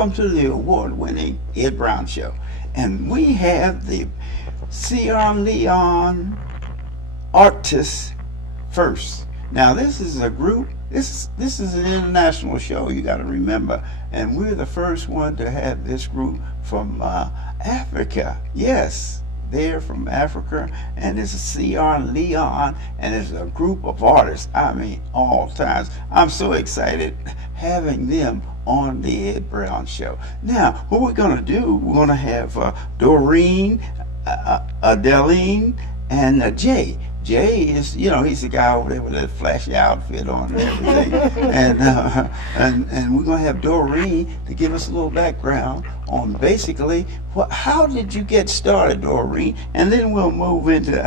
welcome to the award-winning Ed Brown Show. And we have the Sierra Leone artists first. Now, this is a group, this is an international show, you got to remember. And we're the first one to have this group from Africa. Yes, they're from Africa, and it's a Sierra Leone, and it's a group of artists. I mean, all times. I'm so excited having them on the Ed Brown Show. Now, what we're going to do, we're going to have Dorine, Adeline, and Jay. Jay is, you know, he's the guy over there with that flashy outfit on and everything. and we're going to have Dorine to give us a little background on basically how did you get started, Dorine? And then we'll move into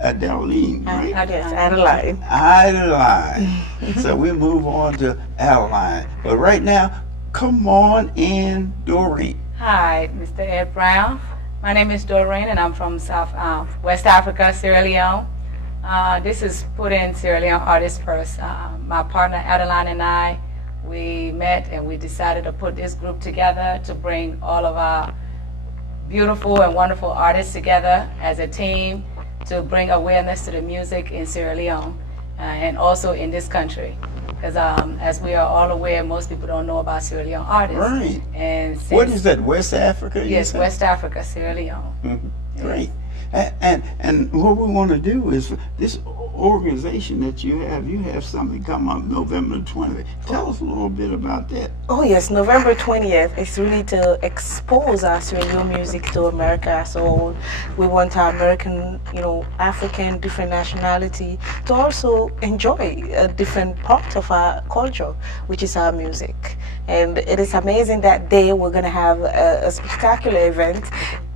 Adeline, right? Yes, Adeline. Adeline. So we move on to Adeline. But right now, come on in, Dorine. Hi, Mr. Ed Brown. My name is Dorine, and I'm from West Africa, Sierra Leone. This is put in Sierra Leone Artists First. My partner Adeline and I, we met and we decided to put this group together to bring all of our beautiful and wonderful artists together as a team to bring awareness to the music in Sierra Leone and also in this country. Because as we are all aware, most people don't know about Sierra Leone artists. Right. And what is that, West Africa? Yes, West Africa, Sierra Leone. Mm-hmm. Great. And what we want to do is this organization that you have something come up November 20th. Tell us a little bit about that. Oh yes, November 20th is really to expose our Sierra Leone music to America. So we want our American, African, different nationality to also enjoy a different part of our culture, which is our music. And it is amazing that day we're going to have a spectacular event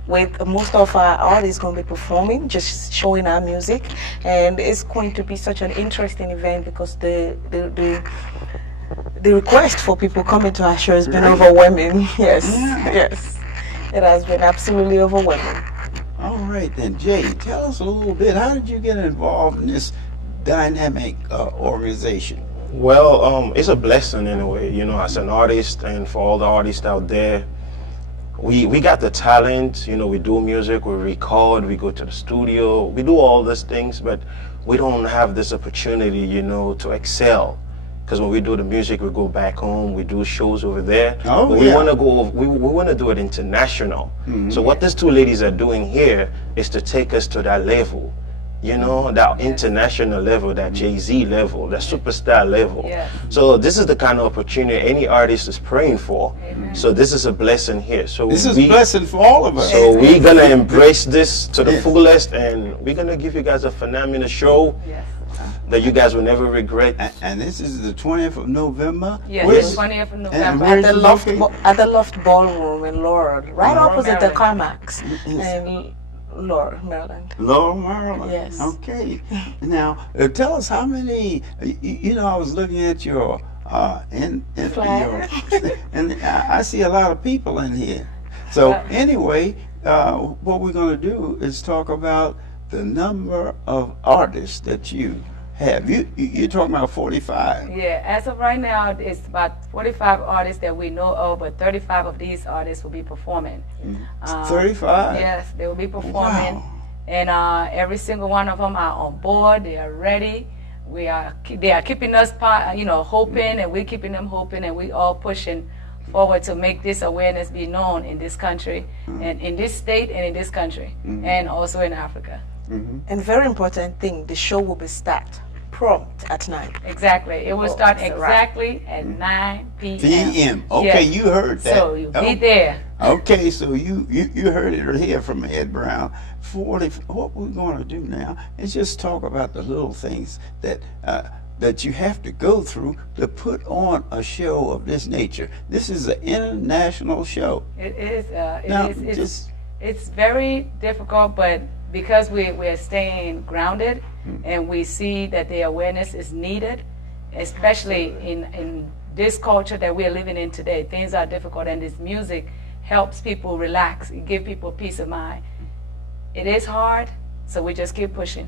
with most of our artists going to be performing, just showing our music, and it's going to be such an interesting event because the request for people coming to our show has been overwhelming. Yes, yes, it has been absolutely overwhelming. All right then, Jay, tell us a little bit. How did you get involved in this dynamic organization? Well, it's a blessing in a way, as an artist, and for all the artists out there. We got the talent, we do music, we record, we go to the studio, we do all these things, but we don't have this opportunity, to excel. Because when we do the music, we go back home, we do shows over there. Oh, but we want to go, we want to do it international. Mm-hmm. So what these two ladies are doing here is to take us to that level. That international level, that Jay-Z level, that superstar level. Yeah. So this is the kind of opportunity any artist is praying for. Amen. So this is a blessing here. So this is a blessing for all of us. So we're going to embrace this to the fullest, and we're going to give you guys a phenomenal show that you guys will never regret. And this is the 20th of November? Yes, the 20th of November. At the Loft Ballroom in Laurel, right opposite the CarMax. And Laurel, Maryland. Laurel, Maryland? Yes. Okay. Now, tell us how many, I was looking at your, and I see a lot of people in here. So anyway, what we're going to do is talk about the number of artists that you have. You're talking about 45. Yeah, as of right now, it's about 45 artists that we know of, but 35 of these artists will be performing. 35? Yes, they will be performing. Wow. And every single one of them are on board. They are ready. They are keeping us, hoping, and we're keeping them hoping, and we all pushing forward to make this awareness be known in this country, and in this state, and in this country, and also in Africa. And very important thing, the show will be start prompt at 9. Exactly. It will start exactly at 9 p.m. p.m. Okay, you heard that. So you'll be there. Okay, so you heard it here from Ed Brown. What we're going to do now is just talk about the little things that you have to go through to put on a show of this nature. This is an international show. It is. It's very difficult, but because we're staying grounded and we see that the awareness is needed, especially in this culture that we're living in today. Things are difficult, and this music helps people relax and give people peace of mind. It is hard, so we just keep pushing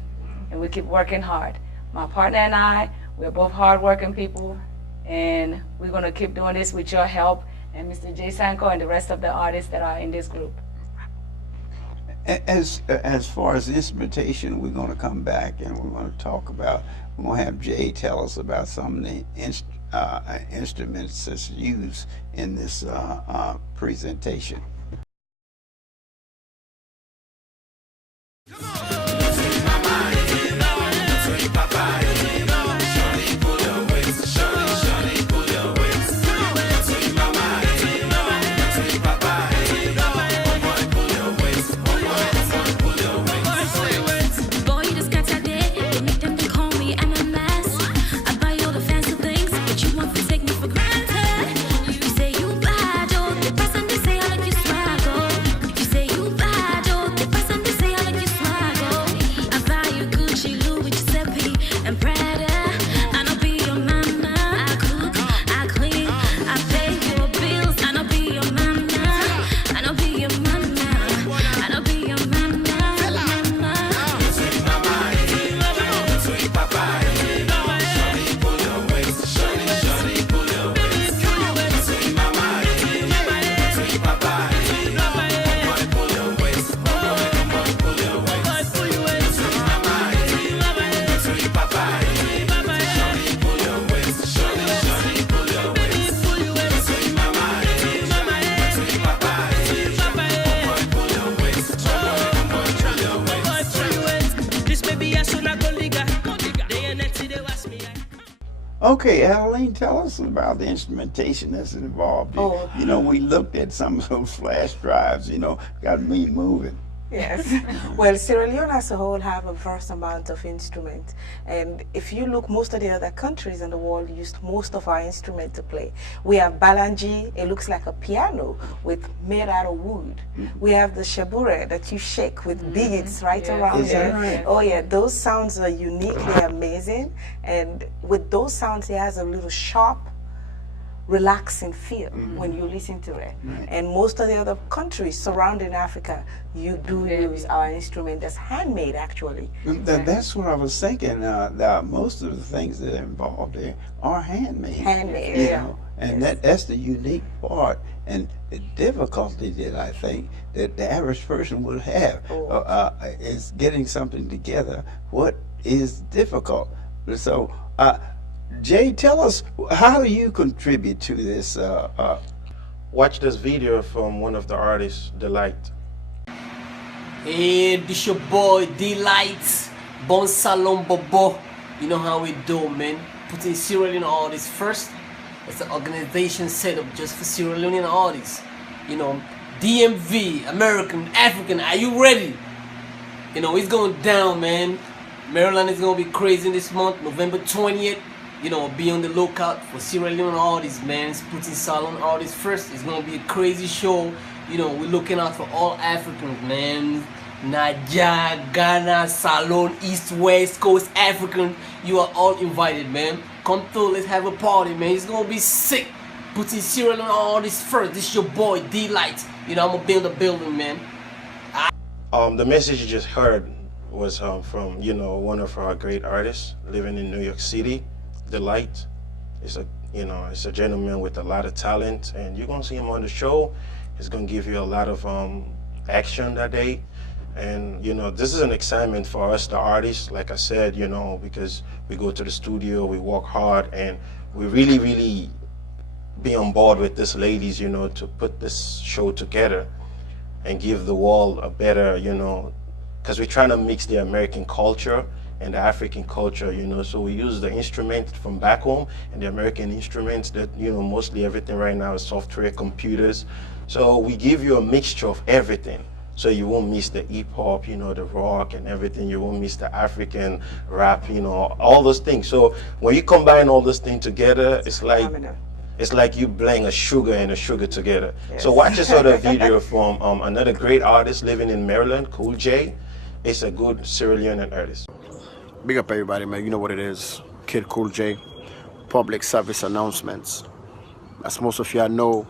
and we keep working hard. My partner and I, we're both hard-working people, and we're going to keep doing this with your help and Mr. J. Sankoh and the rest of the artists that are in this group. As far as instrumentation, we're going to come back and we're going to talk about. We're going to have Jay tell us about some of the instruments that's used in this presentation. Okay, Adeline, tell us about the instrumentation that's involved. Oh. You know, we looked at some of those flash drives, you know, got me moving. Yes. Well, Sierra Leone as a whole have a vast amount of instruments. And if you look, most of the other countries in the world used most of our instruments to play. We have balangi, it looks like a piano made out of wood. We have the shabure that you shake with beads right around Is that there. right? Oh yeah, those sounds are uniquely amazing. And with those sounds, it has a little sharp, relaxing feel when you listen to it. And most of the other countries surrounding Africa, you do use our instrument that's handmade actually. That's what I was thinking. Most of the things that are involved there are handmade. Handmade, You yeah. know, and that's the unique part and the difficulty that I think that the average person would have is getting something together. What is difficult? So, Jay, tell us, how do you contribute to this? Watch this video from one of the artists, Delight. Hey, this your boy D-Light, Bon Salon Bobo. You know how we do, man. Putting Sierra Leone artists first. It's an organization set up just for Sierra Leone artists. You know, DMV, American, African, are you ready? You know, it's going down, man. Maryland is going to be crazy this month, November 20th. You know, be on the lookout for Sierra Leone artists, man. It's putting Salon artists first. It's going to be a crazy show. You know, we're looking out for all Africans, man. Nigeria, Ghana, Salon, East, West Coast, African. You are all invited, man. Come through, let's have a party, man. It's gonna be sick. Putting Sierra Leone artists first. This is your boy, D-Light. You know, I'm gonna build a building, man. The message you just heard was from, you know, one of our great artists living in New York City, Delight. It's a gentleman with a lot of talent, and you're gonna see him on the show. He's gonna give you a lot of action that day. And, you know, this is an excitement for us, the artists, like I said, you know, because we go to the studio, we work hard, and we really, really be on board with these ladies, you know, to put this show together and give the world a better, you know, because we're trying to mix the American culture and the African culture, you know, so we use the instruments from back home and the American instruments that, you know, mostly everything right now is software, computers. So we give you a mixture of everything. So you won't miss the hip hop, you know, the rock and everything. You won't miss the African rap, you know, all those things. So when you combine all those things together, it's like you blend a sugar and a sugar together. Yes. So watch this other video from another great artist living in Maryland, Cool J. It's a good Sierra Leonean artist. Big up everybody, man. You know what it is. Kid Cool J. Public service announcements. As most of y'all know,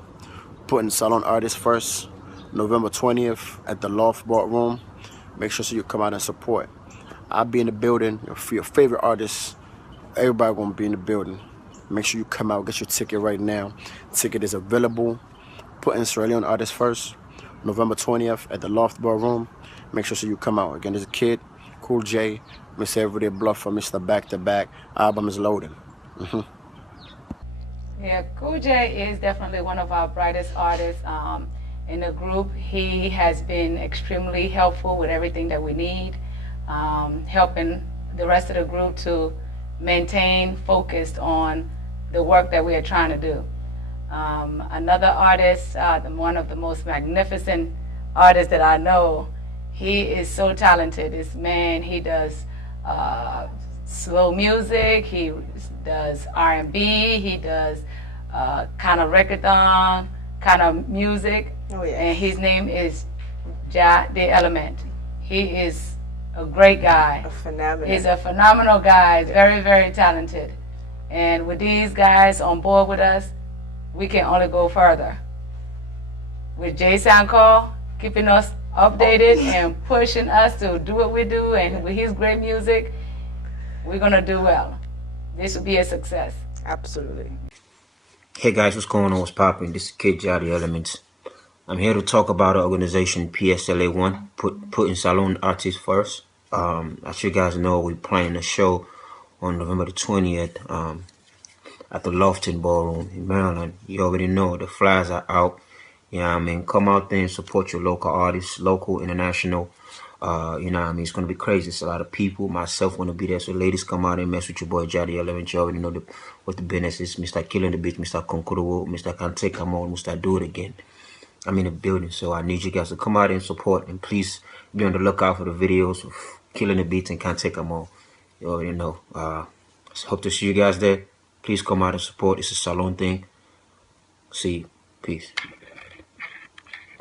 putting Salon artists first. November 20th at the Loft Ballroom. Make sure so you come out and support. I'll be in the building. For your favorite artists, everybody gonna be in the building. Make sure you come out, get your ticket right now. Ticket is available putting Sierra Leone artists first, November 20th at the Loft Ballroom. Make sure you come out. Again, there's a Kid, Cool J, Mr. Everyday Bluffer, Mr. Back to Back. Album is loading. Yeah, Cool J is definitely one of our brightest artists in the group. He has been extremely helpful with everything that we need, helping the rest of the group to maintain focused on the work that we are trying to do. Another artist, one of the most magnificent artists that I know, he is so talented. This man, he does slow music, he does R&B, he does kind of reggaeton, kind of music. Oh, yeah. And his name is Ja the Element. He is a great guy. He's a phenomenal guy, very, very talented. And with these guys on board with us, we can only go further. With Jay Sankoh keeping us updated and pushing us to do what we do, and with his great music, we're gonna do well. This will be a success. Absolutely. Hey guys, what's going on? What's popping? This is Kid Ja the Elements. I'm here to talk about our organization PSLA1, putting Salon artists first. As you guys know, we're playing a show on November the 20th at the Lofton Ballroom in Maryland. You already know the flyers are out. You know what I mean? Come out there and support your local artists, local, international. You know what I mean? It's going to be crazy. It's a lot of people. Myself want to be there. So ladies, come out and mess with your boy Ja the Element. You already know what the business is. Mr. Killing the Beat, Mr. Conqueror, Mr. Kante, come on, Mr. Do It Again. I'm in the building, so I need you guys to come out and support. And please be on the lookout for the videos of Killing the Beats and Kante, come on. You already know. Hope to see you guys there. Please come out and support. It's a Salon thing. See you. Peace.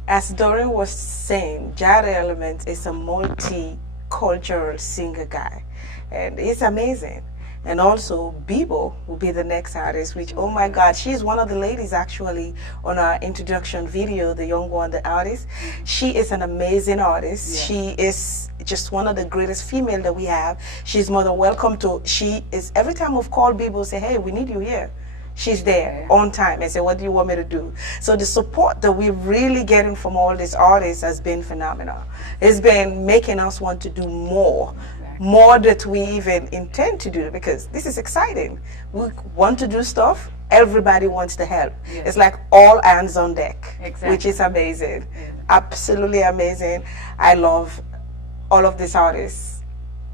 As Dorine was saying, Ja the Element is a multicultural singer guy, and he's amazing. And also, Bibo will be the next artist, which, oh my God, she's one of the ladies actually on our introduction video, the young one, the artist. She is an amazing artist. Yeah. She is just one of the greatest female that we have. She's more than welcome to, she is, every time we've called Bibo, say, hey, we need you here. She's there on time and say, what do you want me to do? So the support that we're really getting from all these artists has been phenomenal. It's been making us want to do more that we even intend to do, because this is exciting. We want to do stuff, everybody wants to help. Yes. It's like all hands on deck, which is amazing. Yeah. Absolutely amazing. I love all of these artists.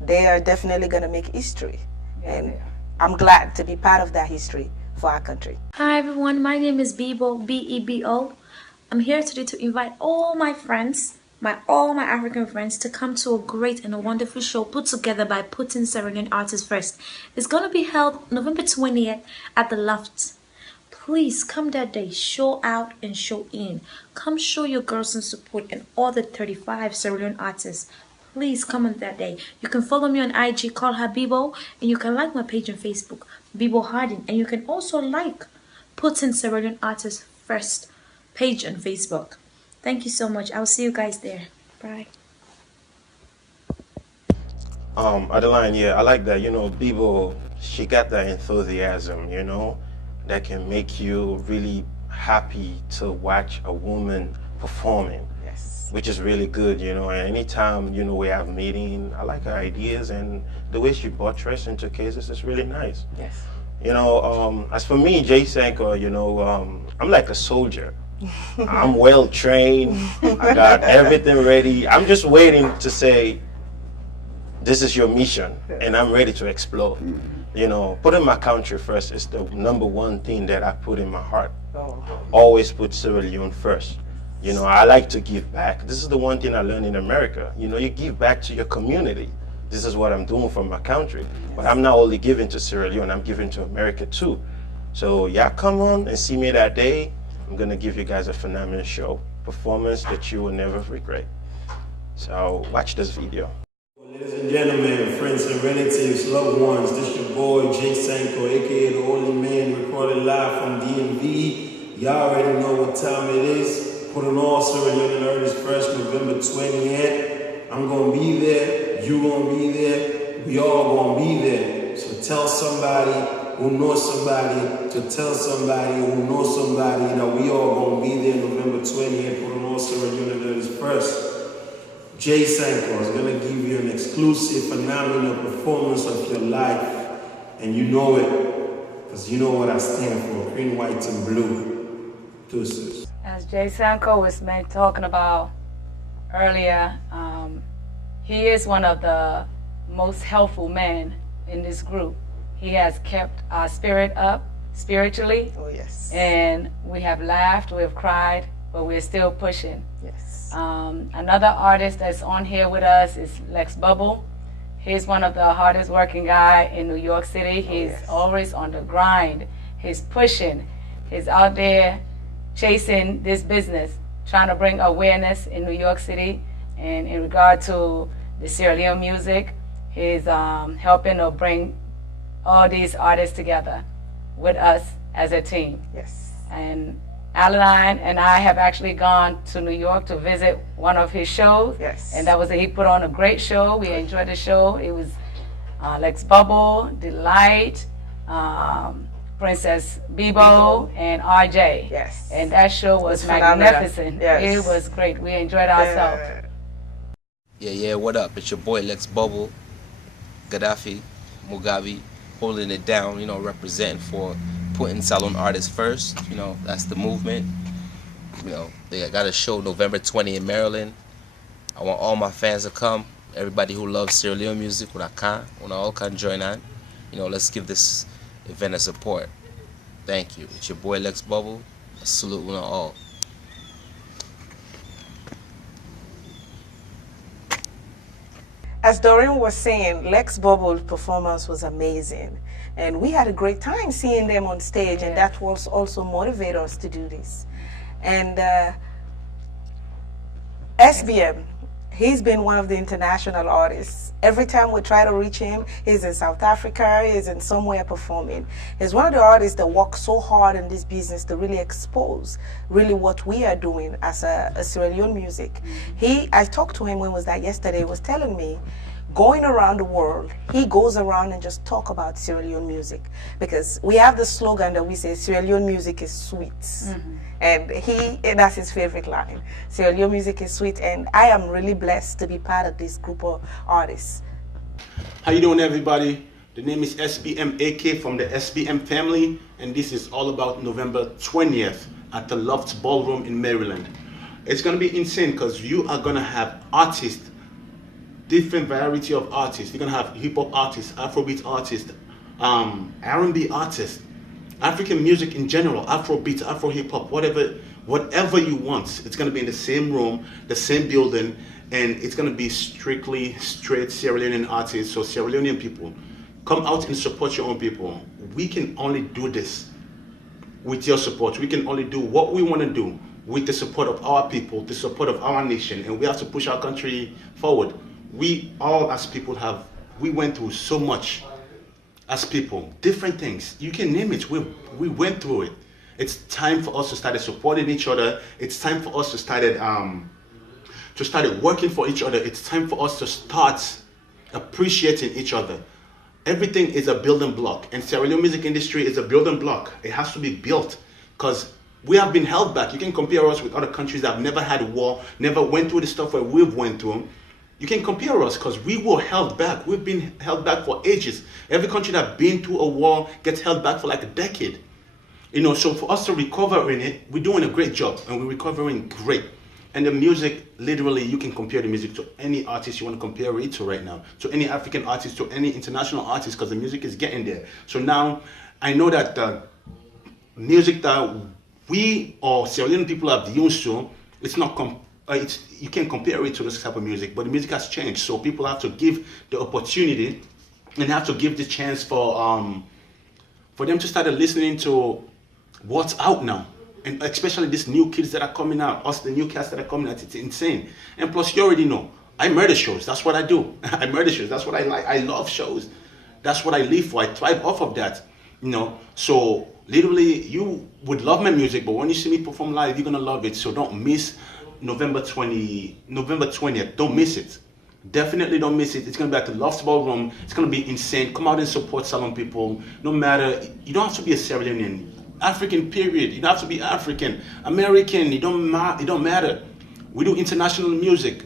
They are definitely going to make history. Yeah, and I'm glad to be part of that history for our country. Hi everyone, my name is Bebo, B-E-B-O. I'm here today to invite all my friends, all my African friends, to come to a great and a wonderful show put together by Putting Sierra Leone Artists First. It's going to be held November 20th at the Loft. Please come that day, show out and show in. Come show your girls some support and all the 35 Sierra Leone artists. Please come on that day. You can follow me on IG, call her Bibo, and you can like my page on Facebook, Bibo Hardin, and you can also like Putting Sierra Leone Artists First page on Facebook. Thank you so much. I'll see you guys there. Bye. Adeline, yeah, I like that. You know, Bibo, she got that enthusiasm, you know, that can make you really happy to watch a woman performing. Yes. Which is really good, you know. And anytime, you know, we have meeting, I like her ideas, and the way she buttress into cases is really nice. Yes. You know, as for me, Jay Sankoh, you know, I'm like a soldier. I'm well trained. I got everything ready. I'm just waiting to say, this is your mission, and I'm ready to explore. You know, putting my country first is the #1 thing that I put in my heart. Always put Sierra Leone first. You know, I like to give back. This is the one thing I learned in America. You know, you give back to your community. This is what I'm doing for my country. But I'm not only giving to Sierra Leone, I'm giving to America too. So yeah, come on and see me that day. I'm gonna give you guys a phenomenal show, performance that you will never regret. So watch this video. Ladies and gentlemen, friends and relatives, loved ones, this your boy Jay Sankoh, aka the only man, recorded live from DMV. Y'all already know what time it is. Putting all Sierra Leone artists first, November 20th. I'm gonna be there, you gonna be there, we all gonna be there. So tell somebody, who knows somebody to tell somebody who knows somebody that we all gonna be there November 20th for the North Sierra Leone first. Jay Sankoh is gonna give you an exclusive, phenomenal performance of your life, and you know it, because you know what I stand for: green, white, and blue. Deuces. As Jay Sankoh was talking about earlier, he is one of the most helpful men in this group. He has kept our spirit up spiritually. Oh, yes. And we have laughed, we have cried, but we're still pushing. Yes. Another artist that's on here with us is Lex Bubble. He's one of the hardest working guy in New York City. He's always on the grind. He's pushing. He's out there chasing this business, trying to bring awareness in New York City. And in regard to the Sierra Leone music, he's helping to bring all these artists together with us as a team. Yes. And Adeline and I have actually gone to New York to visit one of his shows. Yes. And he put on a great show. We enjoyed the show. It was Lex Bubble, Delight, Princess Bebo, and RJ. Yes. And that show was magnificent. Yes. It was great. We enjoyed ourselves. Yeah, what up? It's your boy Lex Bubble, Gaddafi, Mugabe, holding it down, representing for putting Salon artists first. That's the movement. They got a show November 20 in Maryland. I want all my fans to come. Everybody who loves Sierra Leone music, when all can join on. Let's give this event a support. Thank you. It's your boy Lex Bubble. A salute on all. As Dorine was saying, Lex Bubble's performance was amazing. And we had a great time seeing them on stage, and that was also motivate us to do this. And SBM, he's been one of the international artists. Every time we try to reach him, he's in South Africa, he's in somewhere performing. He's one of the artists that work so hard in this business to really expose really what we are doing as a Sierra Leone music. I talked to him, when was that, yesterday, he was telling me, going around the world, he goes around and just talk about Sierra Leone music, because we have the slogan that we say, Sierra Leone music is sweet. And that's his favorite line. Sierra Leone music is sweet, and I am really blessed to be part of this group of artists. How you doing, everybody? The name is SBM AK from the SBM family, and this is all about November 20th at the Loft Ballroom in Maryland. It's gonna be insane, because you are gonna have artists, different variety of artists. You're gonna have hip-hop artists, Afrobeat artists, R&B artists, African music in general, Afrobeat, Afro hip-hop, whatever you want. It's gonna be in the same room, the same building, and it's gonna be strictly straight Sierra Leonean artists. So Sierra Leonean people, come out and support your own people. We can only do this with your support. We can only do what we wanna do with the support of our people, the support of our nation, and we have to push our country forward. We all as people we went through so much as people, different things. You can name it, we went through it. It's time for us to start supporting each other. It's time for us to start working for each other. It's time for us to start appreciating each other. Everything is a building block, and Sierra Leone music industry is a building block. It has to be built, because we have been held back. You can compare us with other countries that have never had war, never went through the stuff that we've went through. You can compare us, because we were held back. We've been held back for ages. Every country that's been through a war gets held back for like a decade. So for us to recover in it, we're doing a great job, and we're recovering great. And the music, literally, you can compare the music to any artist you want to compare it to right now, to any African artist, to any international artist, because the music is getting there. So now, I know that the music that we or Sierra Leone people have used to, it's not you can't compare it to this type of music, but the music has changed. So people have to give the opportunity and have to give the chance for them to start listening to what's out now. And especially these new kids that are coming out, the new cats that are coming out, it's insane. And plus, you already know, I murder shows. That's what I do. I murder shows. That's what I like. I love shows. That's what I live for. I thrive off of that. So literally, you would love my music, but when you see me perform live, you're gonna love it. So don't miss November 20th. Don't miss it. Definitely don't miss it. It's gonna be at the Loft Ballroom. It's gonna be insane. Come out and support Salon people. No matter, you don't have to be a Sierra Leonean. African period. You don't have to be African, American. It don't matter. We do international music.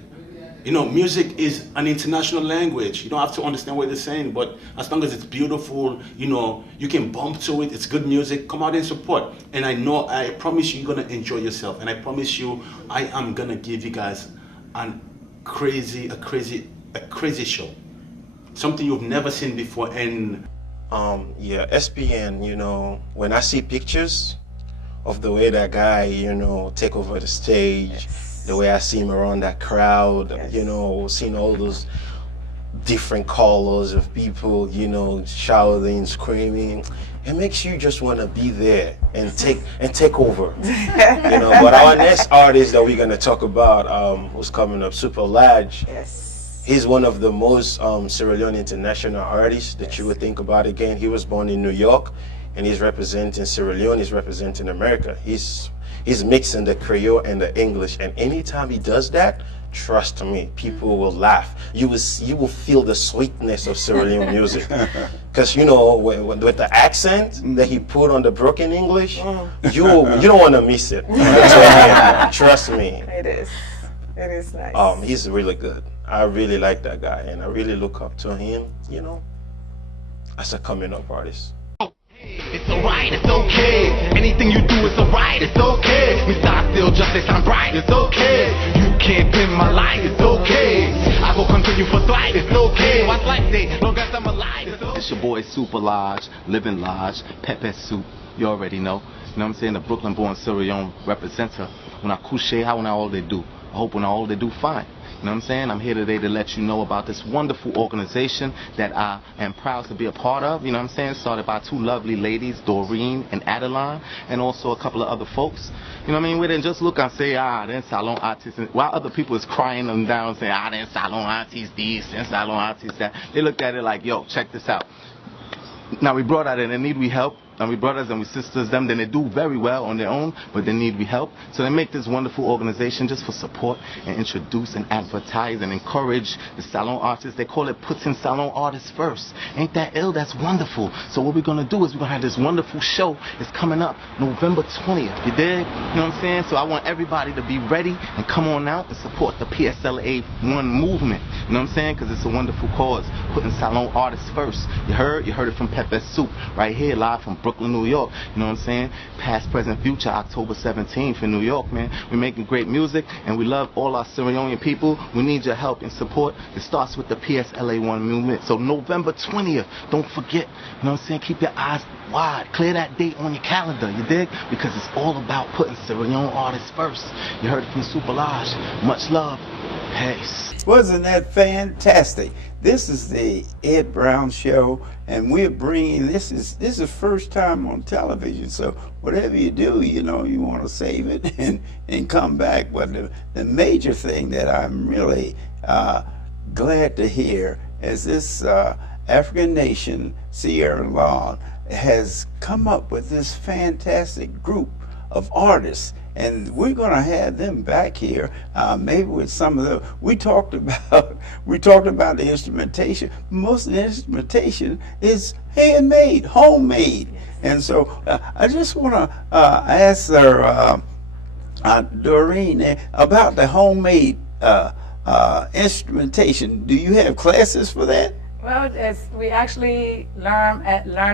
You know, music is an international language. You don't have to understand what they're saying, but as long as it's beautiful, you know, you can bump to it. It's good music. Come out and support. And I promise you, you're gonna enjoy yourself. And I promise you, I am gonna give you guys a crazy show, something you've never seen before. And yeah, SPN, you know, when I see pictures of the way that guy, you know, take over the stage, the way I see him around that crowd, you know, seeing all those different colors of people, you know, shouting, screaming, it makes you just want to be there and take over. You know, but our next artist that we're gonna talk about, who's coming up, Super Large. He's one of the most Sierra Leone international artists that you would think about. Again, he was born in New York, and he's representing Sierra Leone. He's representing America. He's mixing the Creole and the English, and anytime he does that, trust me, people will laugh. You will feel the sweetness of Sierra Leone music, because you know with the accent that he put on the broken English, you don't want to miss it. Trust me. It is nice. He's really good. I really like that guy, and I really look up to him, you know, as a coming up artist. It's alright, it's okay. Anything you do is alright, it's okay. We start still just as I'm bright, it's okay. You can't dim my light, it's okay. I will continue for thrice, it's okay. What's life day, long as I'm alive, it's okay. It's your boy Super Large, Living Large, Pepe Soup, you already know. You know what I'm saying? The Brooklyn born Sierra Leone representer. When I couche, how when I all they do. I hope when I all they do fine. You know what I'm saying? I'm here today to let you know about this wonderful organization that I am proud to be a part of. You know what I'm saying? Started by two lovely ladies, Dorine and Adeline, and also a couple of other folks. You know what I mean? We didn't just look and say, then salon artists. While other people is crying them down saying, then salon artists this and salon artists that. They looked at it like, yo, check this out. Now we brought out in the need we help. And we brothers and we sisters, then they do very well on their own, but they need we help. So they make this wonderful organization just for support and introduce and advertise and encourage the salon artists. They call it Putting Salon Artists First. Ain't that ill? That's wonderful. So what we're going to do is we're going to have this wonderful show. It's coming up November 20th. You dig? You know what I'm saying? So I want everybody to be ready and come on out and support the PSLA 1 movement. You know what I'm saying? Because it's a wonderful cause. Putting salon artists first. You heard? You heard it from Pepe Soup right here live from Brooklyn, New York. You know what I'm saying? Past, present, future, October 17th in New York, man. We're making great music, and we love all our Sierra Leonean people. We need your help and support. It starts with the PSLA 1 movement. So November 20th, don't forget. You know what I'm saying? Keep your eyes wide. Clear that date on your calendar, you dig? Because it's all about putting Sierra Leone artists first. You heard it from Super Large. Much love. Peace. Wasn't that fantastic? This is the Ed Brown Show, and we're bringing this is the first time on television. So whatever you do, you know, you want to save it and come back. But the major thing that I'm really glad to hear is this African nation, Sierra Leone, has come up with this fantastic group of artists. And we're going to have them back here, maybe with some of the. We talked about the instrumentation. Most of the instrumentation is handmade, homemade, and so I just want to ask Dorine about the homemade instrumentation. Do you have classes for that? Well, we actually learn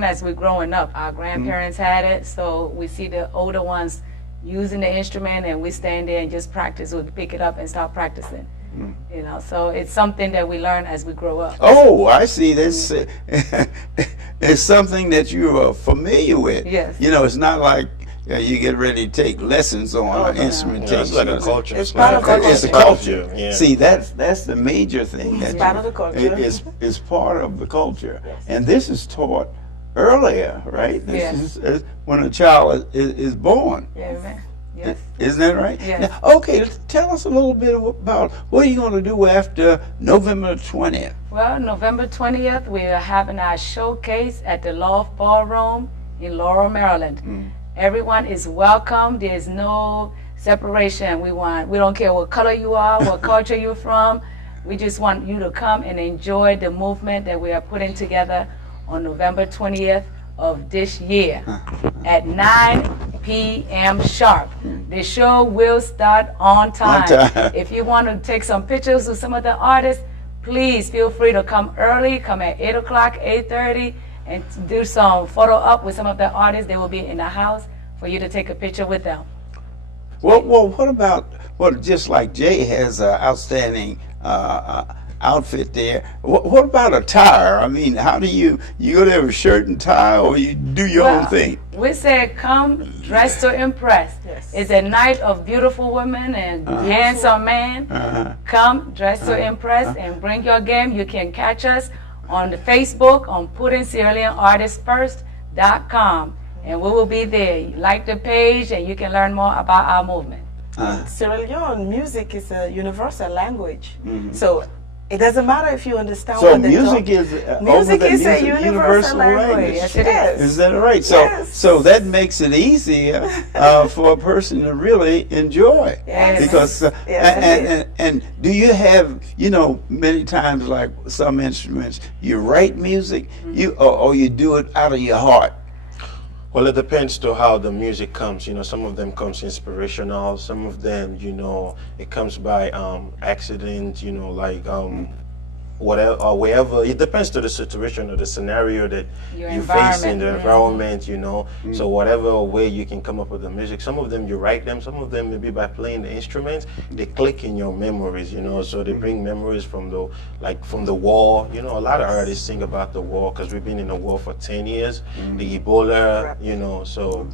as we're growing up. Our grandparents had it, so we see the older ones using the instrument, and we stand there and just practice. We pick it up and start practicing. You know, so it's something that we learn as we grow up. Oh, I see. This it's something that you are familiar with. Yes. You know, it's not like you get ready to take lessons on instrumentation. Yeah, it's like a culture. It's part of culture. It's a culture. Yeah. See, that's the major thing. It's part of the culture. It's part of the culture, and this is taught earlier, right? This is when a child is born. Yeah, yes. Isn't that right? Yes. Now, okay, tell us a little bit about what are you going to do after November 20th? Well, November 20th, we are having our showcase at the Loft Ballroom in Laurel, Maryland. Everyone is welcome. There's no separation. We don't care what color you are, what culture you're from. We just want you to come and enjoy the movement that we are putting together on November 20th of this year at 9 p.m. sharp. The show will start on time. If you want to take some pictures with some of the artists, please feel free to come early. Come at 8 o'clock, 8:30, and do some photo up with some of the artists. They will be in the house for you to take a picture with them. Well, what about, just like Jay has an outstanding outfit there, what about attire? I mean, how do you go there with shirt and tie, or you do your own thing? We say come dressed to impress. Yes. It's a night of beautiful women and handsome men. Come dressed to impress and bring your game. You can catch us on the Facebook on PuttingSierraLeoneArtistsFirst.com, and we will be there. Like the page and you can learn more about our movement. Sierra Leone music is a universal language. So it doesn't matter if you understand what they're music talking. Music is a universal language. Yes, it is. Is that right? So that makes it easier for a person to really enjoy. Yes. Because and do you have, many times, like some instruments, you write music, or you do it out of your heart? Well, it depends to how the music comes. Some of them comes inspirational. Some of them, it comes by accident. Like whatever or wherever. It depends to the situation or the scenario that you face in the environment. So whatever way you can come up with the music. Some of them you write them. Some of them maybe by playing the instruments, they click in your memories. So they bring memories from the war. A lot of artists sing about the war because we've been in the war for 10 years. The Ebola. So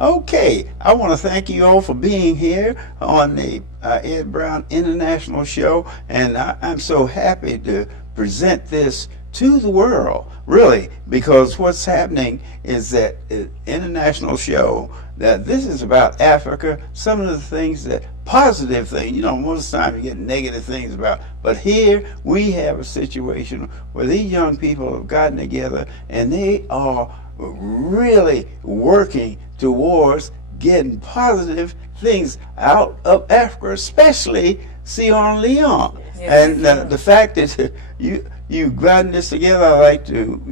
Okay, I want to thank you all for being here on the Ed Brown International Show, and I'm so happy to present this to the world, really, because what's happening is that international show, that this is about Africa, some of the things positive things, most of the time you get negative things about, but here we have a situation where these young people have gotten together and they are really working towards getting positive things out of Africa, especially Sierra Leone. Yes. And the fact that you've gotten this together, I'd like to,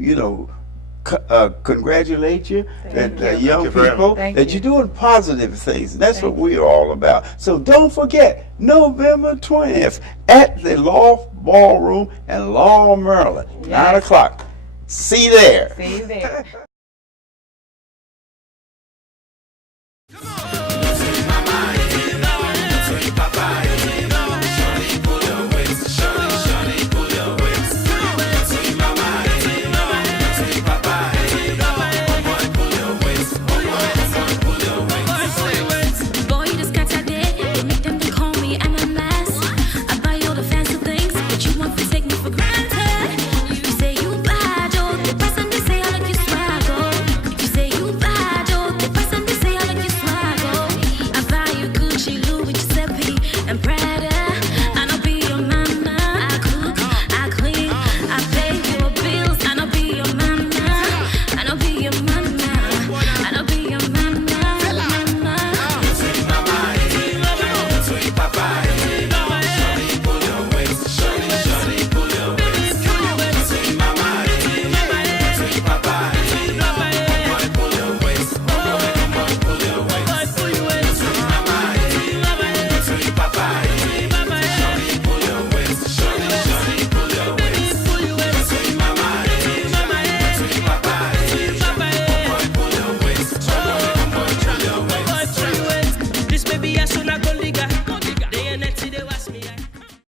congratulate you, young people, that you're doing positive things. And that's what we're all about. So don't forget, November 20th at the Loft Ballroom in Laurel, Maryland, 9 o'clock. See you there. See you there.